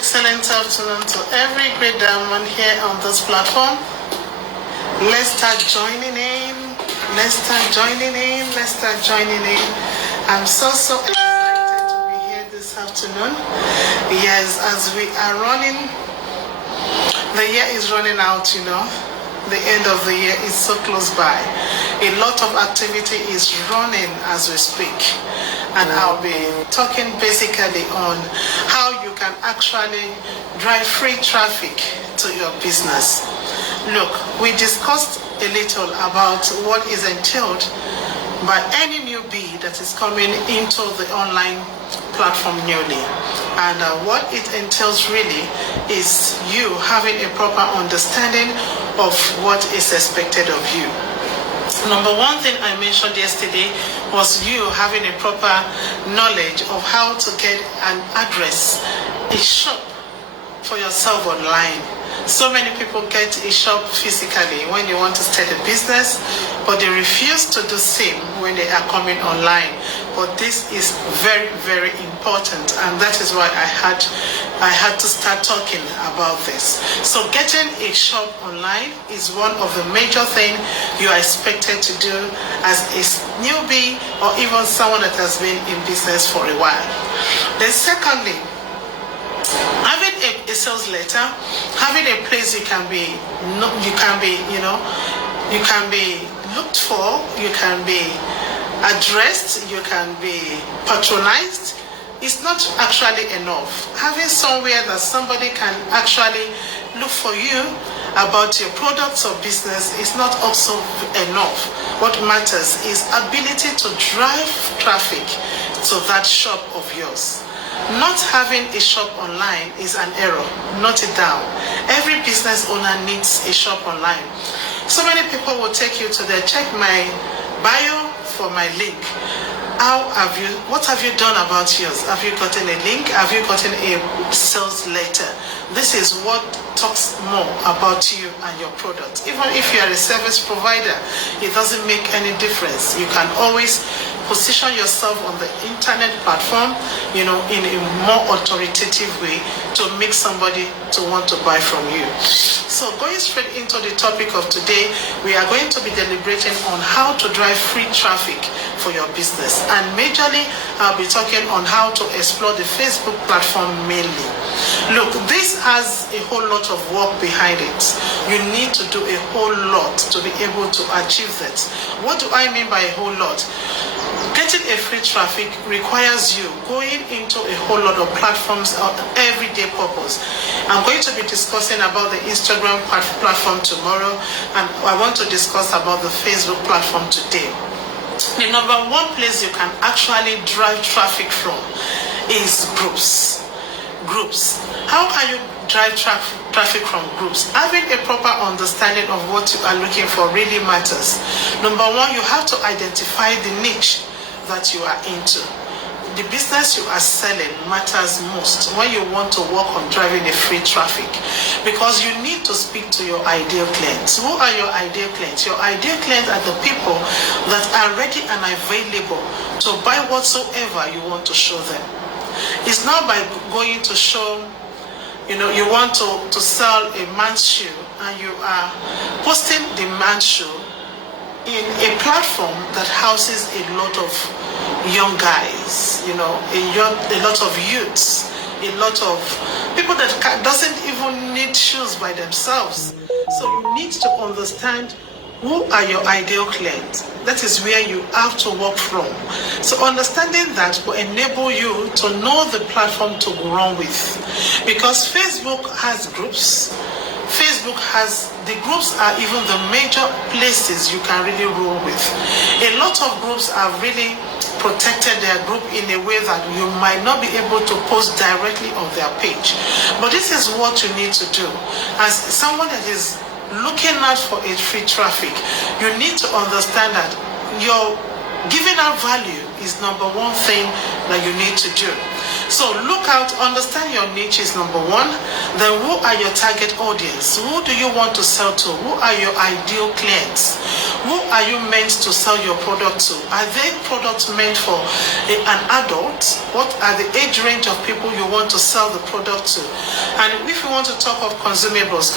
excellent afternoon to every great diamond here on this platform. Let's start joining in. I'm so excited to be here this afternoon. Yes, as we are running, the year is running out, The end of the year is so close by. A lot of activity is running as we speak. And I'll be talking basically on how you can actually drive free traffic to your business. Look, we discussed a little about what is entailed by any newbie that is coming into the online platform newly. And what it entails really is you having a proper understanding of what is expected of you. Number one thing I mentioned yesterday was you having a proper knowledge of how to get an address, a shop for yourself online. So many people get a shop physically when they want to start a business, but they refuse to do same when they are coming online. But this is very, very important, and that is why I had to start talking about this. So getting a shop online is one of the major things you are expected to do as a newbie or even someone that has been in business for a while. Then secondly, having a sales letter, having a place you can be looked for, you can be addressed, you can be patronized, is not actually enough. Having somewhere that somebody can actually look for you about your products or business is not also enough. What matters is ability to drive traffic to that shop of yours. Not having a shop online is an error. Note it down. Every business owner needs a shop online. So many people will take you to their check my bio for my link. What have you done about yours? Have you gotten a link? Have you gotten a sales letter? This is what talks more about you and your product. Even if you are a service provider, it doesn't make any difference. You can always position yourself on the internet platform, in a more authoritative way to make somebody to want to buy from you. So going straight into the topic of today, we are going to be deliberating on how to drive free traffic for your business. And majorly, I'll be talking on how to explore the Facebook platform mainly. Look, this has a whole lot of work behind it. You need to do a whole lot to be able to achieve that. What do I mean by a whole lot? Getting a free traffic requires you going into a whole lot of platforms on everyday purpose. I'm going to be discussing about the Instagram platform tomorrow, and I want to discuss about the Facebook platform today. The number one place you can actually drive traffic from is groups. How can you drive traffic from groups? Having a proper understanding of what you are looking for really matters. Number one, you have to identify the niche that you are into. The business you are selling matters most when you want to work on driving a free traffic, because you need to speak to your ideal clients. Who are your ideal clients? Your ideal clients are the people that are ready and available to buy whatsoever you want to show them. It's not by going to show, you want to sell a man's shoe and you are posting the man's shoe in a platform that houses a lot of young guys, a lot of youths, a lot of people that doesn't even need shoes by themselves. So you need to understand who are your ideal clients. That is where you have to work from. So understanding that will enable you to know the platform to run with. Because Facebook has groups. The groups are even the major places you can really roll with. A lot of groups have really protected their group in a way that you might not be able to post directly on their page. But this is what you need to do. As someone that is looking out for a free traffic, you need to understand that your giving out value is number one thing that you need to do. So look out, understand your niche is number one. Then who are your target audience? Who do you want to sell to? Who are your ideal clients? Who are you meant to sell your product to? Are they products meant for an adult? What are the age range of people you want to sell the product to? And if you want to talk of consumables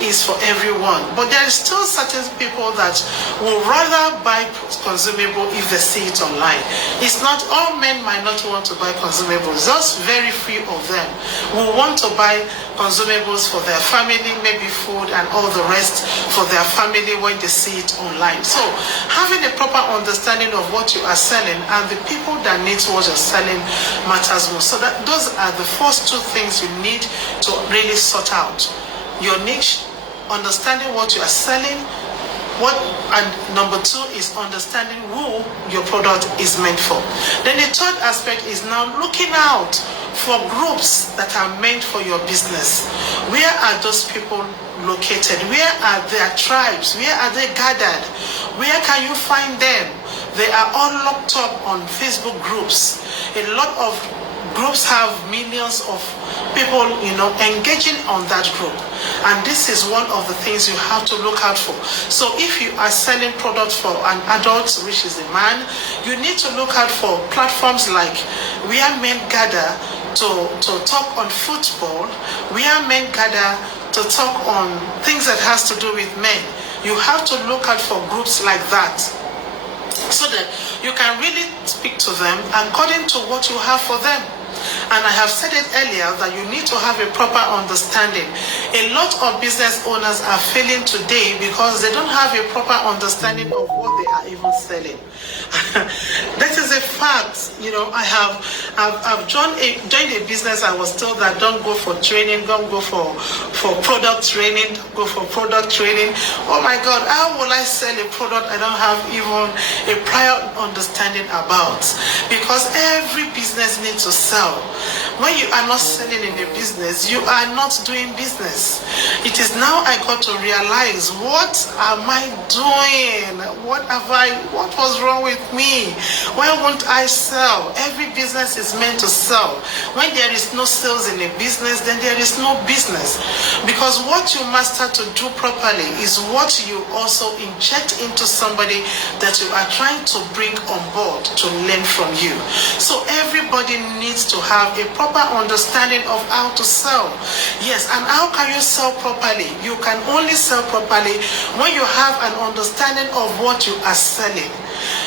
is for everyone. But there is still certain people that will rather buy consumable if they see it online. It's not all men might not want to buy consumables. Just very few of them will want to buy consumables for their family, maybe food and all the rest for their family when they see it online. So having a proper understanding of what you are selling and the people that need what you're selling matters most. So that those are the first two things you need to really sort out. Your niche, understanding what you are selling, and number two is understanding who your product is meant for. Then the third aspect is now looking out for groups that are meant for your business. Where are those people located? Where are their tribes? Where are they gathered? Where can you find them? They are all locked up on Facebook groups. A lot of groups have millions of people, engaging on that group. And this is one of the things you have to look out for. So if you are selling products for an adult, which is a man, you need to look out for platforms like where men gather to talk on football, where men gather to talk on things that has to do with men. You have to look out for groups like that, so that you can really speak to them according to what you have for them. And I have said it earlier that you need to have a proper understanding. A lot of business owners are failing today because they don't have a proper understanding of what they are even selling. That is a fact. I've joined a business. I was told that don't go for training, don't go for product training, go for product training. Oh my God, how will I sell a product I don't have even a prior understanding about? Because every business needs to sell. When you are not selling in a business, you are not doing business. It is now I got to realize, what am I doing? What was wrong with me? Why won't I sell? Every business is meant to sell. When there is no sales in a business, then there is no business. Because what you master to do properly is what you also inject into somebody that you are trying to bring on board to learn from you. So everybody needs to have a proper understanding of how to sell. Yes, and how can you sell properly? You can only sell properly when you have an understanding of what you are selling.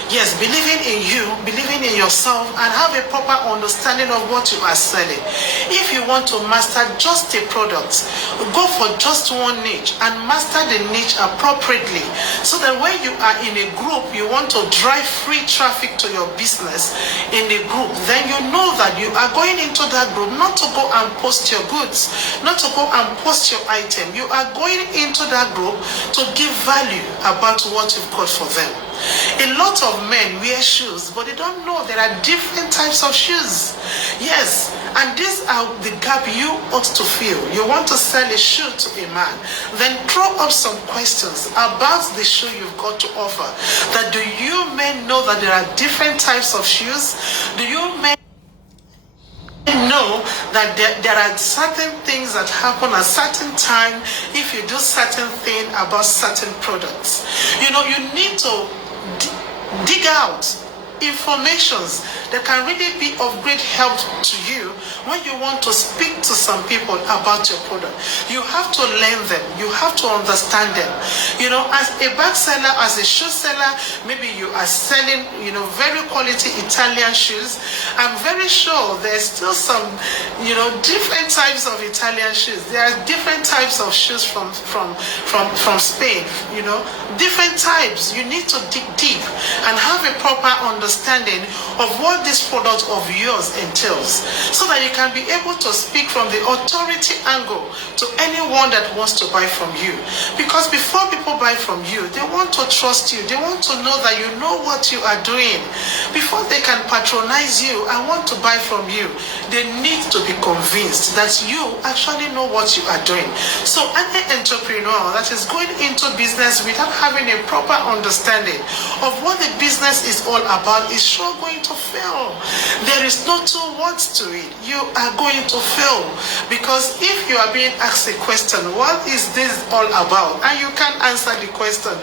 Yes, believing in you, believing in yourself, and have a proper understanding of what you are selling. If you want to master just a product, go for just one niche and master the niche appropriately, so that when you are in a group, you want to drive free traffic to your business in a group, then you know that you are going into that group not to go and post your goods, not to go and post your item. You are going into that group to give value about what you've got for them. A lot of men wear shoes, but they don't know there are different types of shoes. Yes, and these are the gap you ought to fill. You want to sell a shoe to a man, then throw up some questions about the shoe you've got to offer. That do you men know that there are different types of shoes? Do you men know that there are certain things that happen at certain time if you do certain thing about certain products? You need to dig out informations that can really be of great help to you when you want to speak to some people about your product. You have to learn them. You have to understand them. As a bag seller, as a shoe seller, maybe you are selling, very quality Italian shoes. I'm very sure there's still some, different types of Italian shoes. There are different types of shoes from Spain, different types. You need to dig deep and have a proper understanding of what this product of yours entails, so that you can be able to speak from the authority angle to anyone that wants to buy from you. Because before people buy from you, they want to trust you. They want to know that you know what you are doing. Before they can patronize you and want to buy from you, they need to be convinced that you actually know what you are doing. So any entrepreneur that is going into business without having a proper understanding of what the business is all about, about is sure going to fail. There is no two words to it. You are going to fail, because if you are being asked a question, what is this all about, and you can't answer the question,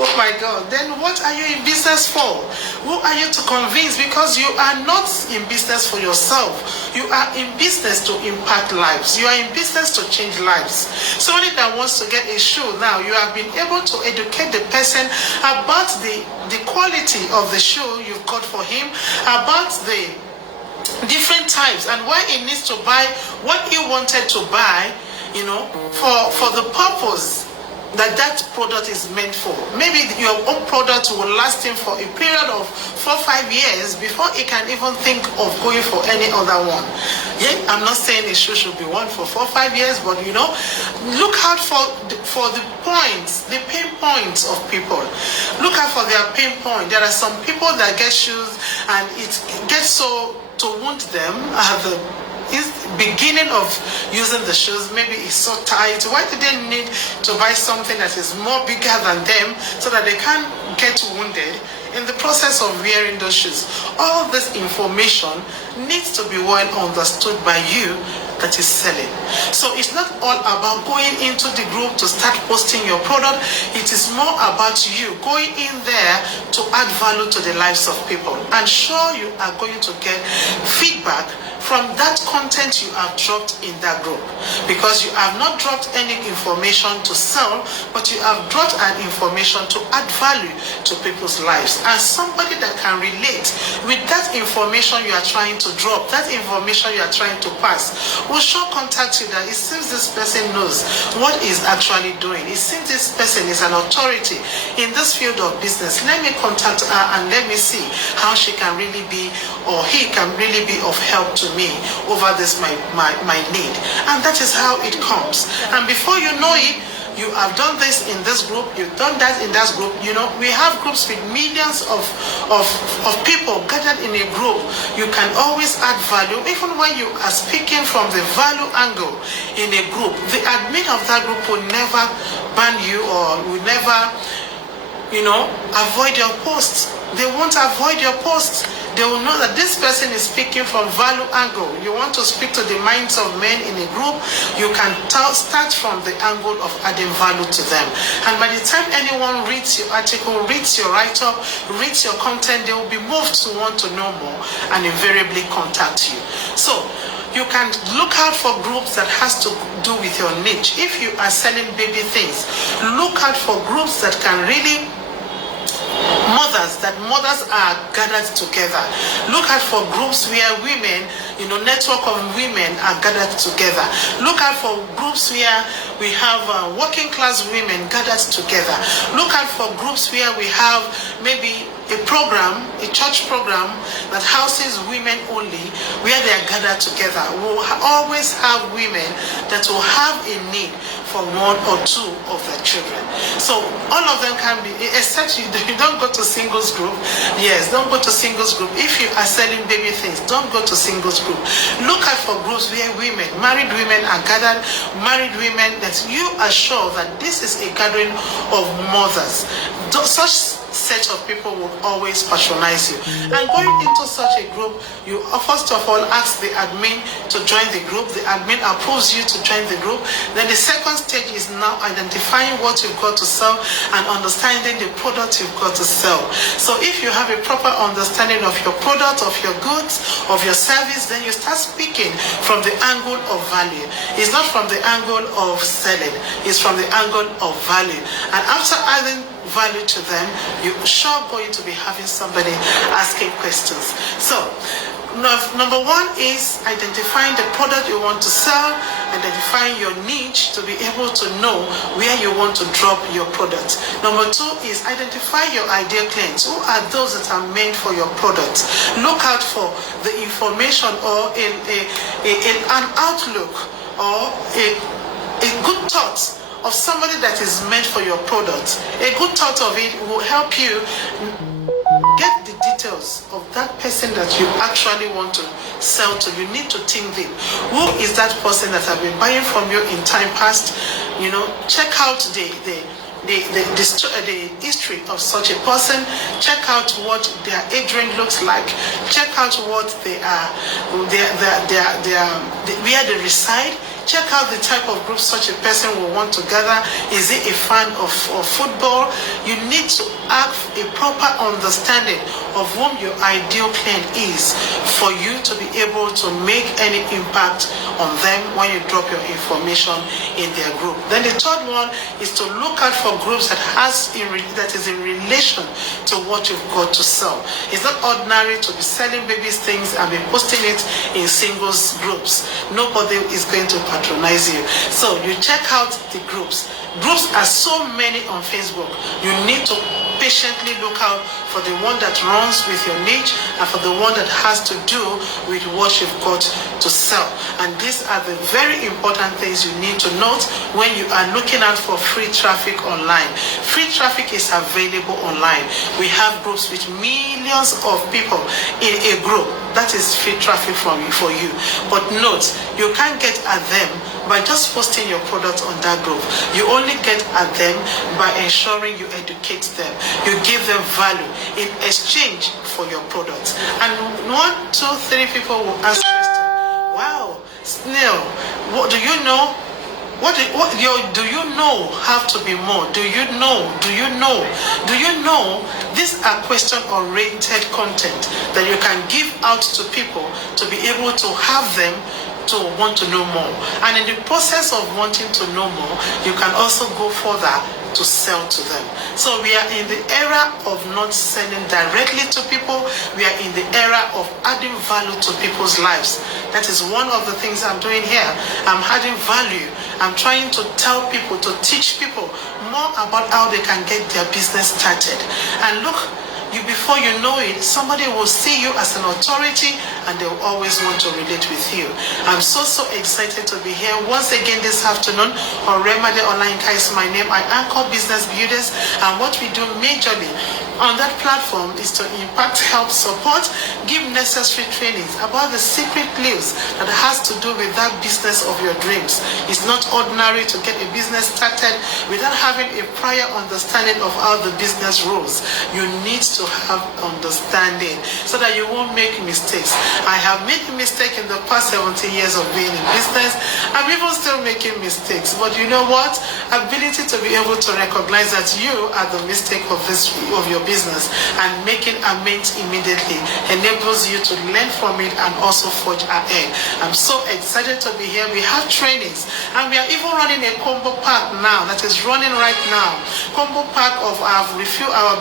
oh my God, then what are you in business for? Who are you to convince? Because you are not in business for yourself. You are in business to impact lives. You are in business to change lives. Somebody that wants to get a shoe now, you have been able to educate the person about the quality of the shoe you've got for him, about the different types and why he needs to buy what he wanted to buy, for the purpose that product is meant for. Maybe your own product will last him for a period of 4 or 5 years before he can even think of going for any other one. Yeah, I'm not saying a shoe should be one for 4 or 5 years, but look out for the points, the pain points of people. Look out for their pain point. There are some people that get shoes and it gets so to wound them at the beginning of using the shoes. Maybe it's so tight. Why do they need to buy something that is more bigger than them so that they can't get wounded in the process of wearing those shoes? All this information needs to be well understood by you that is selling. So it's not all about going into the group to start posting your product. It is more about you going in there to add value to the lives of people, and sure you are going to get feedback from that content you have dropped in that group, because you have not dropped any information to sell, but you have dropped an information to add value to people's lives, and somebody that can relate with that information you are trying to drop, that information you are trying to pass, will sure contact you that it seems this person knows what is actually doing. It seems this person is an authority in this field of business. Let me contact her and let me see how she can really be, or he can really be of help to me over this my need. And that is how it comes. And before you know it, you have done this in this group, you've done that in that group. We have groups with millions of people gathered in a group. You can always add value, even when you are speaking from the value angle in a group. The admin of that group will never ban you, or will never, avoid your posts. They won't avoid your posts. They will know that this person is speaking from value angle. You want to speak to the minds of men in a group, you can start from the angle of adding value to them. And by the time anyone reads your article, reads your write-up, reads your content, they will be moved to want to know more and invariably contact you. So you can look out for groups that has to do with your niche. If you are selling baby things, look out for groups that can really mothers are gathered together. Look out for groups where women, network of women are gathered together. Look out for groups where we have working class women gathered together. Look out for groups where we have maybe a program, a church program that houses women only, where they are gathered together. We'll always have women that will have a need for one or two of their children. So all of them can be, except you don't go to singles group. Yes, don't go to singles group. If you are selling baby things, don't go to singles group. Look out for groups where women, married women are gathered, married women that you are sure that this is a gathering of mothers. Such set of people will always patronize you. And going into such a group, you first of all ask the admin to join the group. The admin approves you to join the group. Then the second stage is now identifying what you've got to sell and understanding the product you've got to sell. So if you have a proper understanding of your product, of your goods, of your service, then you start speaking from the angle of value. It's not from the angle of selling, it's from the angle of value. And after adding value to them, you're sure going to be having somebody asking questions. So number one is identifying the product you want to sell, identifying your niche to be able to know where you want to drop your product. Number two is identify your ideal clients. Who are those that are meant for your product? Look out for the information or an outlook or a good thought of somebody that is meant for your product. A good thought of it will help you get the details of that person that you actually want to sell to. You need to think deep. Who is that person that have been buying from you in time past? Check out the the history of such a person, check out what their age range looks like, check out what they are, where they reside. Check out the type of group such a person will want to gather. Is he a fan of football? You need to have a proper understanding of whom your ideal client is for you to be able to make any impact on them when you drop your information in their group. Then the third one is to look out for groups that is in relation to what you've got to sell. It's not ordinary to be selling babies things and be posting it in singles groups. Nobody is going to patronize you. So you check out the groups. Groups are so many on Facebook. You need to patiently look out for the one that runs with your niche and for the one that has to do with what you've got to sell. And these are the very important things you need to note when you are looking out for free traffic online. Free traffic is available online. We have groups with millions of people in a group. That is free traffic for you. But note, you can't get at them by just posting your product on that group. You only get at them by ensuring you educate them. You give them value in exchange for your product. And 1, 2, 3 people will ask question, wow, Snail, what do you know? Do you know have to be more? Do you know? Do you know? Do you know? These are question-oriented content that you can give out to people to be able to have them to want to know more. And in the process of wanting to know more, you can also go further to sell to them. So we are in the era of not selling directly to people. We are in the era of adding value to people's lives. That is one of the things I'm doing here. I'm adding value. I'm trying to tell people, to teach people more about how they can get their business started. And look, before you know it, somebody will see you as an authority and they will always want to relate with you. I'm so excited to be here once again this afternoon on Remade Online. Is my name. I anchor business builders, and what we do majorly on that platform is to impact, help, support, give necessary trainings about the secret clues that has to do with that business of your dreams. It's not ordinary to get a business started without having a prior understanding of how the business rules. You need to have understanding so that you won't make mistakes. I have made a mistake in the past 17 years of being in business. I'm even still making mistakes, but you know what? Ability to be able to recognize that you are the mistake of your business and making amends immediately enables you to learn from it and also forge ahead. I'm so excited to be here. We have trainings and we are even running a combo pack now that is running right now. Combo pack of our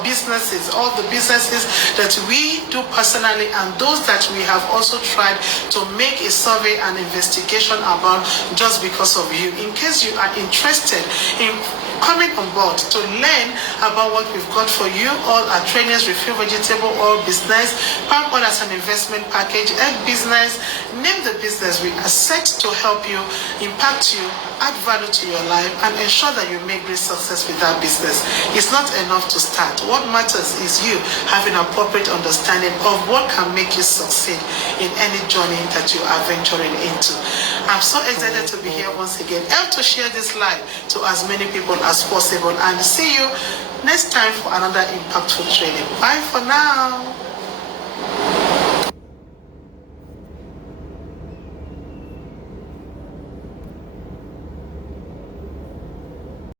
businesses, all the businesses that we do personally and those that we have also tried to make a survey and investigation about just because of you. In case you are interested in coming on board to learn about what we've got for you, all our trainings, Refill Vegetable Oil Business, Palm Oil as an investment package, egg business, name the business. We are set to help you, impact you, add value to your life, and ensure that you make great success with that business. It's not enough to start. What matters is you having appropriate understanding of what can make you succeed in any journey that you are venturing into. I'm so excited to be here once again. Help to share this live to as many people as possible, and see you next time for another impactful training. Bye for now.